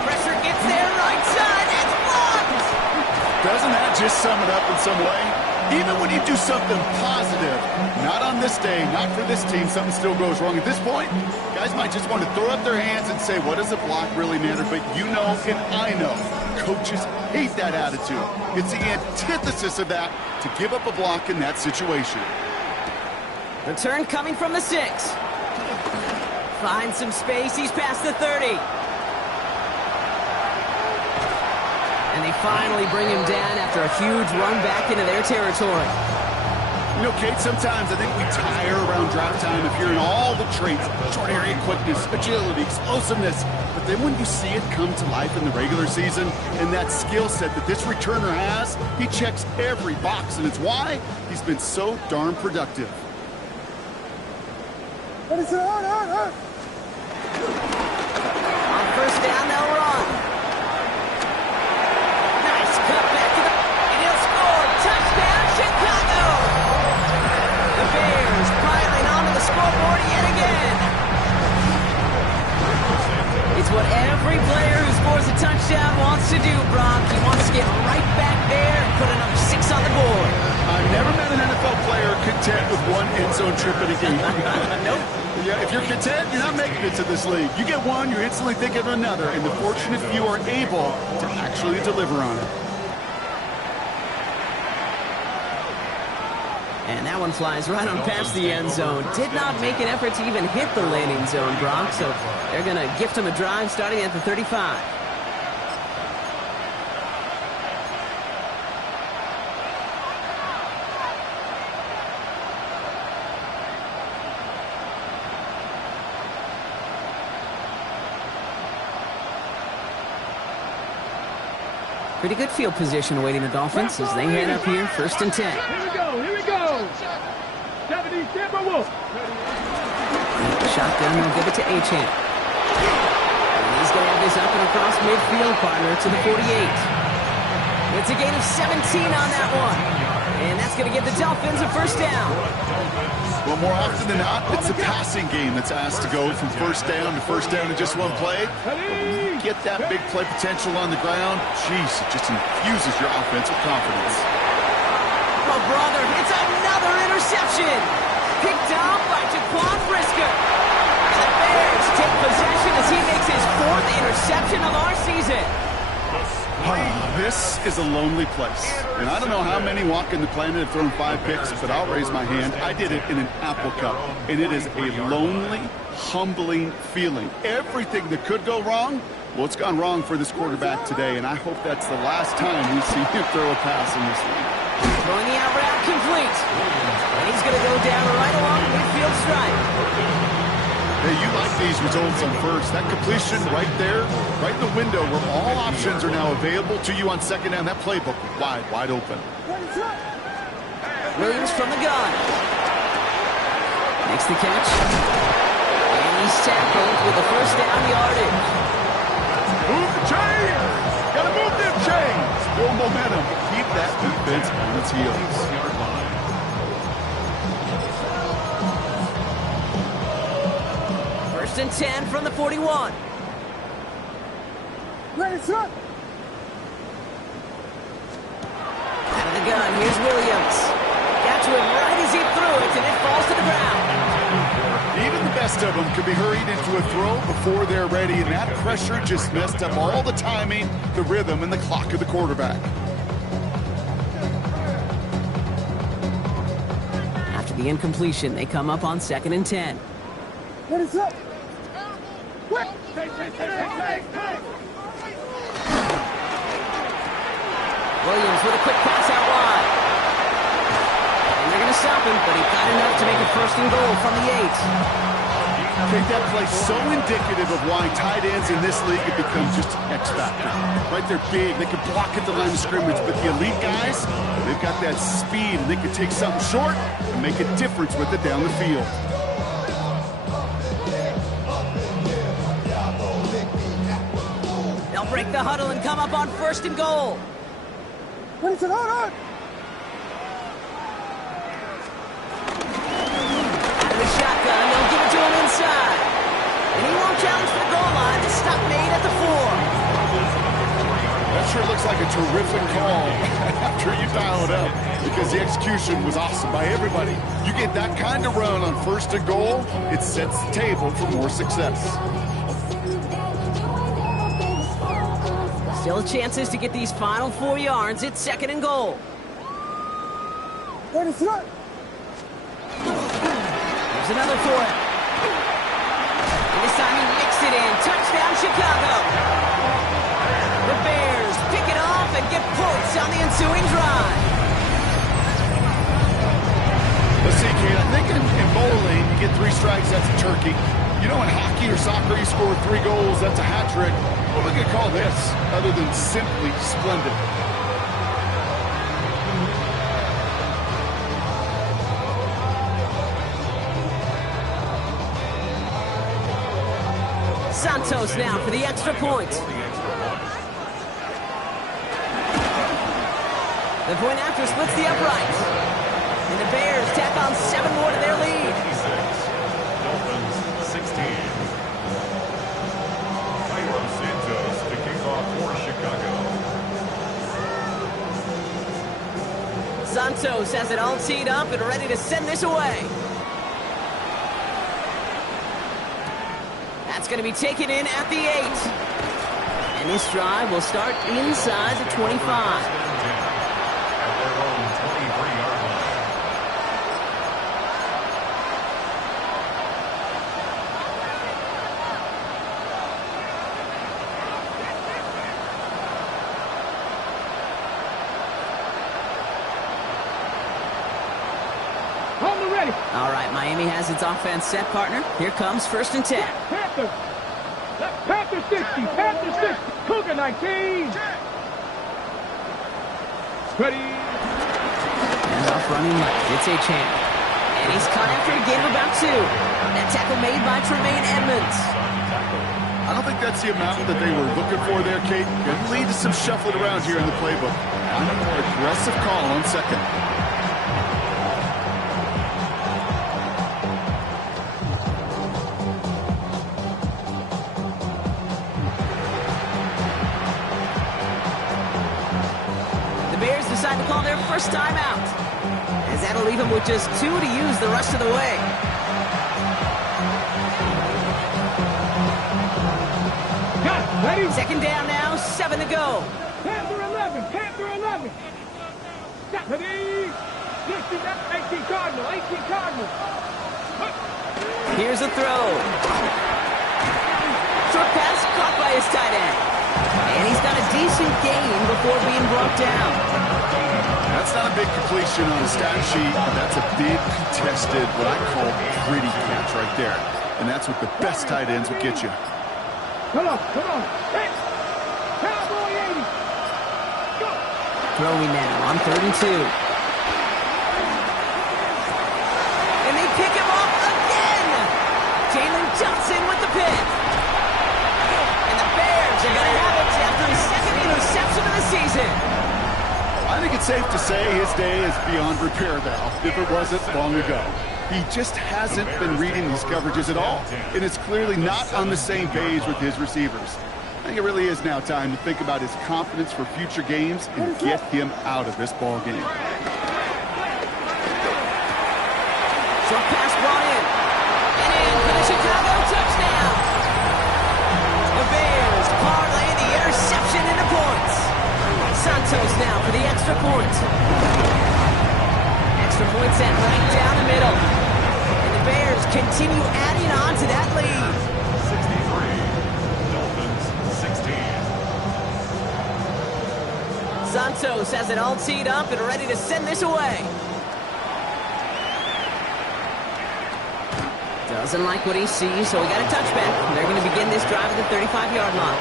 Pressure gets there, right side, it's blocked. Doesn't that just sum it up in some way? Even when you do something positive, not on this day, not for this team, something still goes wrong. At this point, guys might just want to throw up their hands and say, what does a block really matter? But you know and I know, coaches hate that attitude. It's the antithesis of that to give up a block in that situation. Return coming from the 6. Finds some space, he's past the 30. And they finally bring him down after a huge run back into their territory. You know, Kate, sometimes I think we tire around draft time of hearing all the traits, short area quickness, agility, explosiveness. But then when you see it come to life in the regular season and that skill set that this returner has, he checks every box, and it's why he's been so darn productive. On 1st down, they'll run. Nice cut back to the... and he'll score. Touchdown, Chicago! The Bears piling onto the scoreboard yet again. It's what every player who scores a touchdown wants to do, Brock. He wants to get right back there and put another 6 on the board. I've never met an NFL player content with one end zone trip in a game. Nope. Yeah, if you're content, you're not making it to this league. You get one, you're instantly thinking of another, and the fortunate few are able to actually deliver on it. And that one flies right on past the end zone. Did not make an effort to even hit the landing zone, Brock, so they're going to gift him a drive starting at the 35. Pretty good field position awaiting the Dolphins as they head up here, 1st and 10. Here we go. 70 Timberwolves. Shotgun, they'll give it to Achan. He's going to have this up and across midfield, partner, to the 48. It's a gain of 17 on that one. And that's going to give the Dolphins a 1st down. Well, more often than not, it's the passing game that's asked to go from 1st down to 1st down in just one play. When you get that big play potential on the ground, geez, it just infuses your offense with confidence. Oh, brother, it's another interception. Picked off by Jaquan Brisker. And the Bears take possession as he makes his 4th interception of our season. This is a lonely place. And I don't know how many walking the planet have thrown 5 picks, but I'll raise my hand. I did it in an Apple Cup. And it is a lonely, humbling feeling. Everything that could go wrong, well, it's gone wrong for this quarterback today. And I hope that's the last time we see him throw a pass in this league. Throwing the out route complete. And he's going to go down right along the midfield stripe. Hey, you like these results on 1st. That completion right there, right in the window where all options are now available to you on 2nd down. That playbook wide open. Williams from the gun. Makes the catch. And he's tackled with the 1st down yardage. Move the chains! Gotta move them chains! Build momentum. Keep that defense on its heels. 1st and 10 from the 41. Ready, set. shotgun. Here's Williams. Got to him right as he threw it, and it falls to the ground. Even the best of them could be hurried into a throw before they're ready, and that pressure just messed up all the timing, the rhythm, and the clock of the quarterback. After the incompletion, they come up on 2nd and 10. What is up? What? Williams with a quick pass out wide. And they're going to stop him, but he got enough to make a 1st and goal from the 8. Okay, that play so indicative of why tight ends in this league have become just an X factor. Right, they're big, they can block at the line of scrimmage, but the elite guys, they've got that speed, and they can take something short and make a difference with it down the field. They'll break the huddle and come up on 1st and goal. What is it on? Out of the shotgun, they'll give it to him inside. And he won't challenge for the goal line. The stop made at the 4. That sure looks like a terrific call after you dial it up, because the execution was awesome by everybody. You get that kind of run on 1st and goal, it sets the table for more success. Still chances to get these final 4 yards. It's 2nd and goal. What is it? There's another for it. And this time he mixed it in. Touchdown, Chicago. The Bears pick it off and get points on the ensuing drive. Let's see, Kate, I think in bowling, you get 3 strikes, that's a turkey. You know, in hockey or soccer, you score 3 goals, that's a hat trick. What are we going to call this, other than simply splendid? Santos now for the extra point. The point after splits the uprights. And the Bears tack on 7 more to their lead. Dolphins 16. Santos to kick off for Chicago. Santos has it all teed up and ready to send this away. That's going to be taken in at the 8. And this drive will start inside the 25. At their own 23-yard line. All right, Miami has its offense set, partner. Here comes 1st and 10. Panthers. Panthers 60. Panthers 60. Cougar 19. Ready. And off running left. It's a champ. And he's caught after a gain of about 2. That tackle made by Tremaine Edmonds. I don't think that's the amount that they were looking for there, Kate. Could lead to some shuffling around here in the playbook. I'm a more aggressive call on 2nd. Decide to call their first time out, as that'll leave them with just 2 to use the rest of the way. Got it. Ready? 2nd down now, 7 to go. Panther 11. Panther 11. Got ready. 18 Cardinal. 18 Cardinal. Here's a throw. Short pass caught by his tight end. And he's got a decent gain before being brought down. That's not a big completion on the stat sheet. That's a big contested, what I call gritty catch right there. And that's what the best tight ends will get you. Come on. Hey. Cowboy 80. Go. Throwing now on 3rd and 2. And they pick him up again. Jalen Johnson with the pick. And the Bears are going to have it after his 2nd interception of the season. I think it's safe to say his day is beyond repair now, if it wasn't long ago. He just hasn't been reading these coverages at all, and it's clearly not on the same page with his receivers. I think it really is now time to think about his confidence for future games and get him out of this ball game. Short pass brought in. And in for the Chicago touchdown. The Bears parlay the interception into points. Santos now for the extra point. Extra point set right down the middle. And the Bears continue adding on to that lead. 63, Dolphins 16. Santos has it all teed up and ready to send this away. Doesn't like what he sees, so we got a touchback. They're going to begin this drive at the 35-yard line.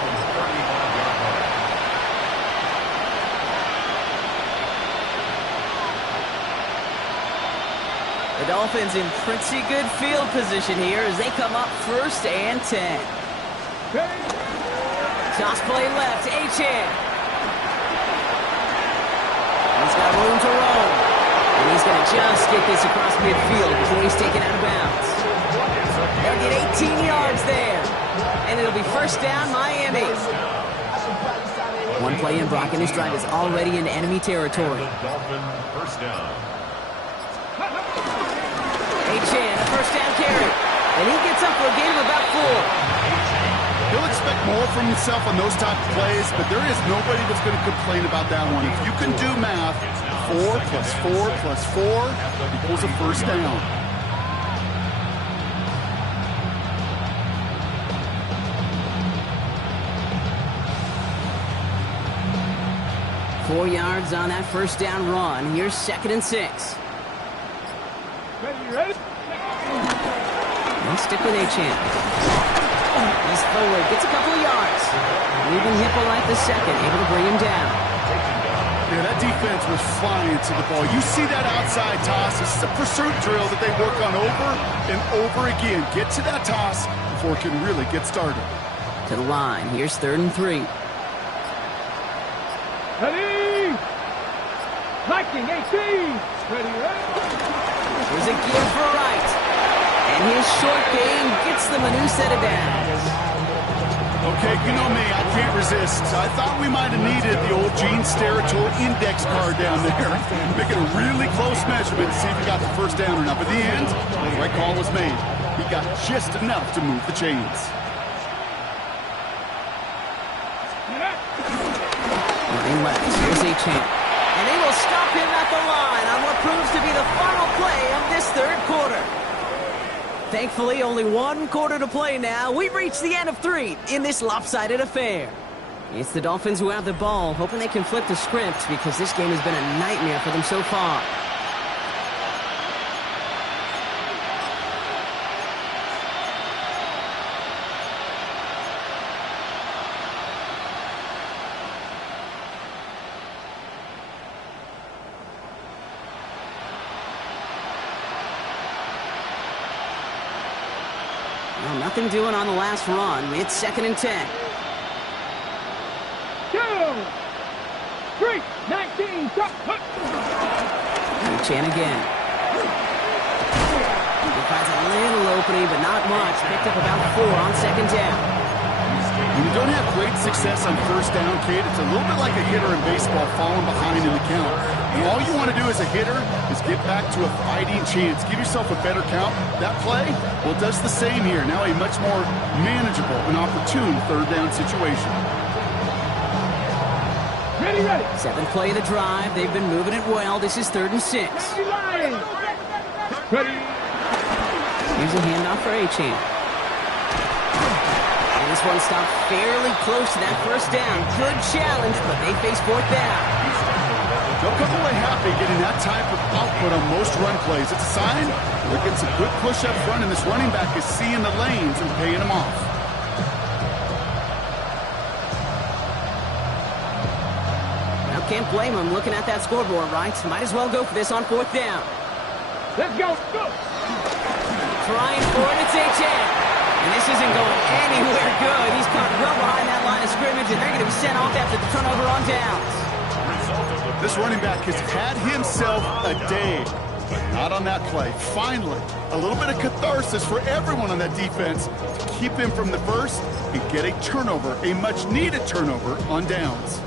The Dolphins in pretty good field position here as they come up 1st and 10. Toss play left, Achane. He's got room to roam. And he's going to just get this across midfield before he's taken out of bounds. They'll get 18 yards there. And it'll be 1st down, Miami. One play in, Brock, and this drive is already in enemy territory. Dolphin 1st down. Achane, a 1st down carry. And he gets up for a gain of about 4. He'll expect more from himself on those type of plays, but there is nobody that's going to complain about that one. If you can do math, 4 plus 4 plus 4 equals a 1st down. 4 yards on that 1st down run. Here's 2nd and 6. Ready? Let's stick with Achane. He's forward, gets a couple of yards. Leaving Hippolyte the second, able to bring him down. Yeah, that defense was flying to the ball. You see that outside toss. This is a pursuit drill that they work on over and over again. Get to that toss before it can really get started. To the line. Here's 3rd and 3. Ready? Liking 18. Ready? There's a give for right. And his short game gets them a new set of downs. Okay, you know me, I can't resist. I thought we might have needed the old Gene Steratore index card down there. Make it a really close measurement to see if he got the 1st down or not. But in the end, the right call was made. He got just enough to move the chains. Running left, here's Achane. And they will stop him at the line on what proves to be the final play of this 3rd quarter. Thankfully, only 1 quarter to play now. We've reached the end of 3 in this lopsided affair. It's the Dolphins who have the ball, hoping they can flip the script because this game has been a nightmare for them so far. Well, nothing doing on the last run. It's 2nd and 10. 2, 3, 19, stop. Achane again. He finds a little opening, but not much. Picked up about 4 on 2nd down. When you don't have great success on 1st down, Kate, it's a little bit like a hitter in baseball falling behind in the count. And all you want to do as a hitter is get back to a fighting chance. Give yourself a better count. That play, well, it does the same here. Now a much more manageable and opportune 3rd down situation. Ready. 7th play of the drive. They've been moving it well. This is 3rd and 6. Ready. Here's a handoff for Achane. And this one stopped fairly close to that 1st down. Good challenge, but they face 4th down. They'll come away happy getting that type of output on most run plays. It's a sign they're getting some good push up front, and this running back is seeing the lanes and paying them off. Now, can't blame him looking at that scoreboard, right? Might as well go for this on 4th down. Let's go. Trying for it, it's Achane. And this isn't going anywhere good. He's caught well behind that line of scrimmage, and they're going to be sent off after the turnover on downs. This running back has had himself a day. but not on that play. Finally, a little bit of catharsis for everyone on that defense to keep him from the first and get a turnover, a much-needed turnover on downs.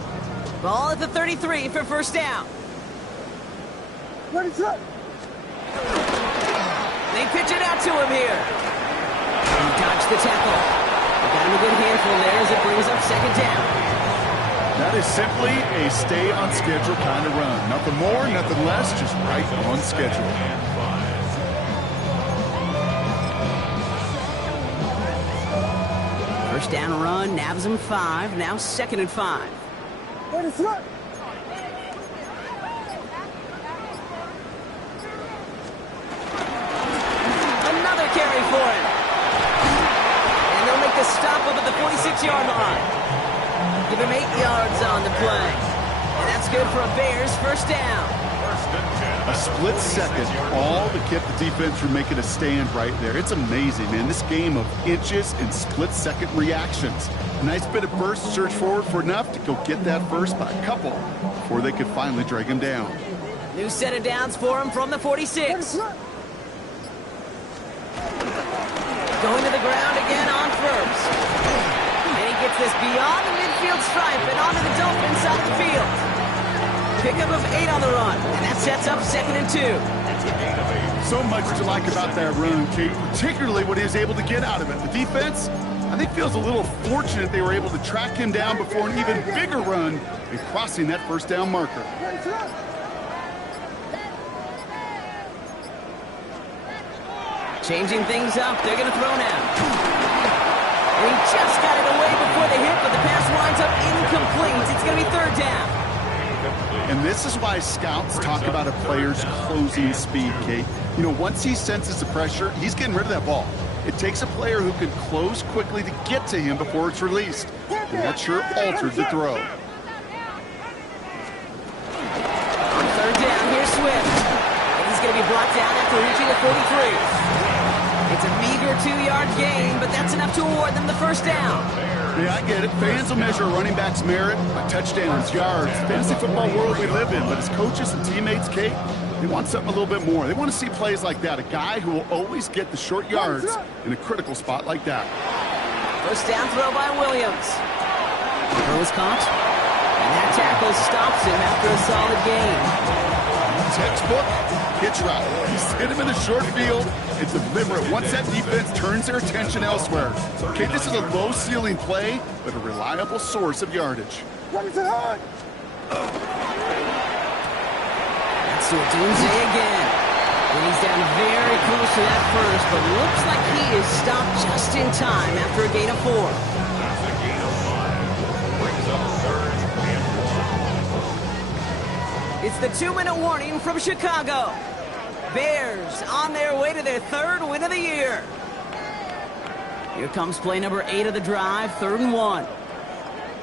Ball at the 33 for first down. Ready, set. They pitch it out to him here. He dodged the tackle. Got him a good handful there as it brings up second down. That is simply a stay-on-schedule kind of run. Nothing more, nothing less, just right on schedule. First down run, nabs him 5, now 2nd and 5. Ready, set. Another carry for him. And they'll make the stop up at the 46-yard line. Give him 8 yards on the play. And that's good for a Bears first down. A split second, all to keep the defense from making a stand right there. It's amazing, man. This game of inches and split-second reactions. A nice bit of burst, search forward for enough to go get that first by a couple before they could finally drag him down. New set of downs for him from the 46. Going to the ground again on first. And he gets this beyond the midfield stripe and onto the Dolphin side of the field. Pickup of 8 on the run, and that sets up 2nd and 2. So much to like about that run, Kate, particularly what he was able to get out of it. The defense, I think, feels a little fortunate they were able to track him down before an even bigger run in crossing that first down marker. Changing things up, they're going to throw now. And he just got it away before the hit, but the pass winds up incomplete. It's going to be 3rd down. And this is why scouts talk about a player's closing speed, Kate. You know, once he senses the pressure, he's getting rid of that ball. It takes a player who can close quickly to get to him before it's released. And that sure altered the throw. On 3rd down, here's Swift. And he's going to be brought down after reaching the 43. It's a meager 2-yard gain, but that's enough to award them the first down. Yeah, I get it. Fans will measure a running back's merit by touchdowns, yards, fantasy football world we live in. But as coaches and teammates, Kate, they want something a little bit more. They want to see plays like that. A guy who will always get the short yards in a critical spot like that. First down throw by Williams. Throw is caught. And that tackle stops him after a solid gain. Textbook hitch route. He's hit him in the short field. It's deliberate once that defense turns their attention elsewhere. Okay, this is a low ceiling play, but a reliable source of yardage. Ready, set, hard. That's to a doomsday again. And he's down very close to that first, but looks like he is stopped just in time after a gain of 4. That's a gain of 5. Brings up 3rd and 1. It's the 2-minute warning from Chicago. Bears on their way to their 3rd win of the year. Here comes play number 8 of the drive, 3rd and 1.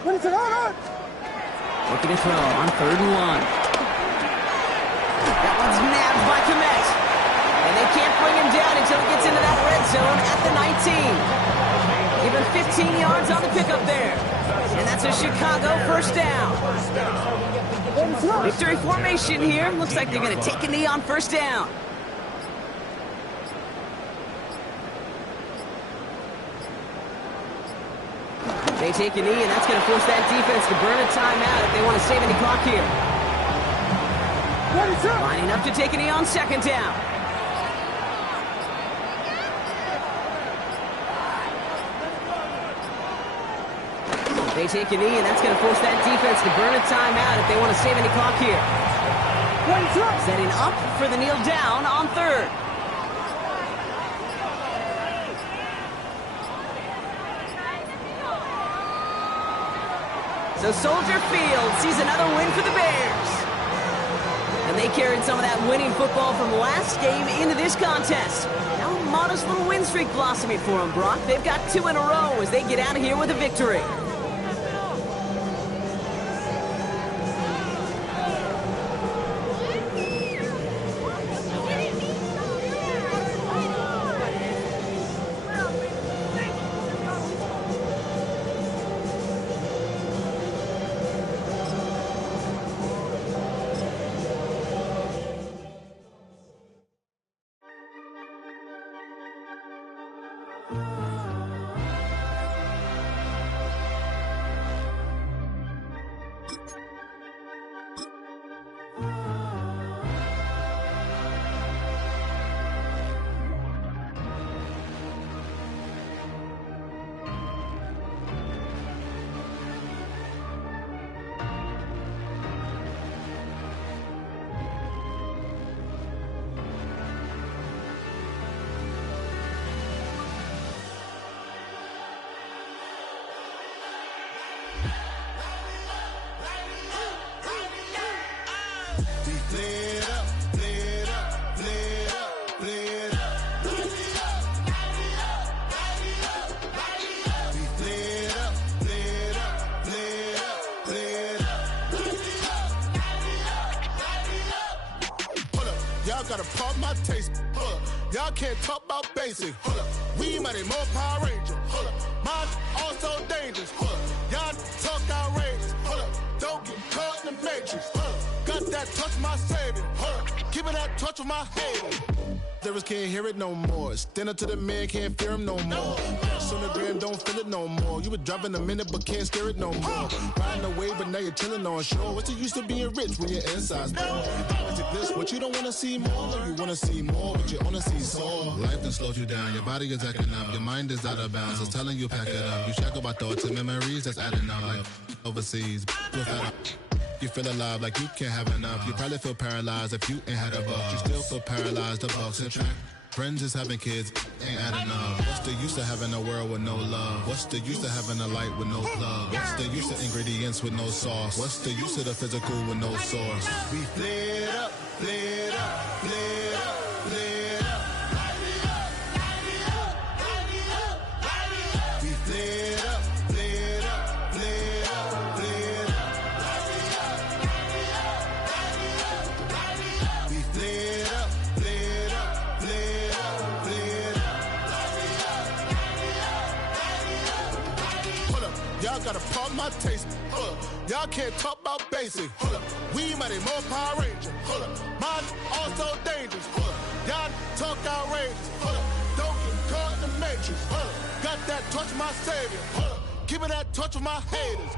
Ready, set, hard. Looking to throw on 3rd and 1. That one's nabbed by Komet. And they can't bring him down until he gets into that red zone at the 19. Give him 15 yards on the pickup there. And that's a Chicago first down. Victory formation here. Looks like they're going to take a knee on first down. They take a knee, and that's going to force that defense to burn a timeout if they want to save any clock here. Ready, set. Lining up to take a knee on 2nd down. They take a knee, and that's going to force that defense to burn a timeout if they want to save any clock here. Ready, set. Setting up for the kneel down on 3rd. So Soldier Field sees another win for the Bears. And they carried some of that winning football from last game into this contest. Now a modest little win streak blossoming for them, Brock. They've got 2 in a row as they get out of here with a victory. Gotta pump my taste. Hold up. Y'all can't talk about basic. Hold up. We mighty more Power Ranger. Hold up. Mine also dangerous. Hold up. Y'all talk outrageous. Hold up. Don't get caught in the matrix. Hold up. Got that touch my savior. Hold up. Keep it that touch with my haters. Lyrics can't hear it no more. Stand up to the man, can't fear him no more. Sonogram don't feel it no more. You were driving a minute but can't steer it no more. Riding away but now you're chilling on shore. What's the use of being rich when your inside's poor? It's a bliss, what you don't wanna see more. You wanna see more, but you wanna see sore. Life done slowed you down, your body is acting up. Your mind is out of bounds, it's telling you pack it up. You shackle by thoughts and memories that's adding up. Like overseas, you feel alive like you can't have enough. You probably feel paralyzed if you ain't had a buck. You still feel paralyzed, the bucks and track. Friends is having kids, ain't adding up. What's the use of having a world with no love? What's the use of having a light with no plug? What's the use of ingredients with no sauce? What's the use of the physical with no source? We flared up, flared up, flared up, flared up. We flared up, flared up, flared up, flared up. We flared up, flared up, flared up, flared up. Hold up, y'all gotta pump my taste. Hold up, y'all can't talk about basic. Hold up, we mighty more Power Ranger. Hold up, mine also dangerous. Hold up, y'all talk outrageous. Hold up, don't get caught in the matrix. Hold up, got that touch my savior. Hold up, keep it that touch with my haters.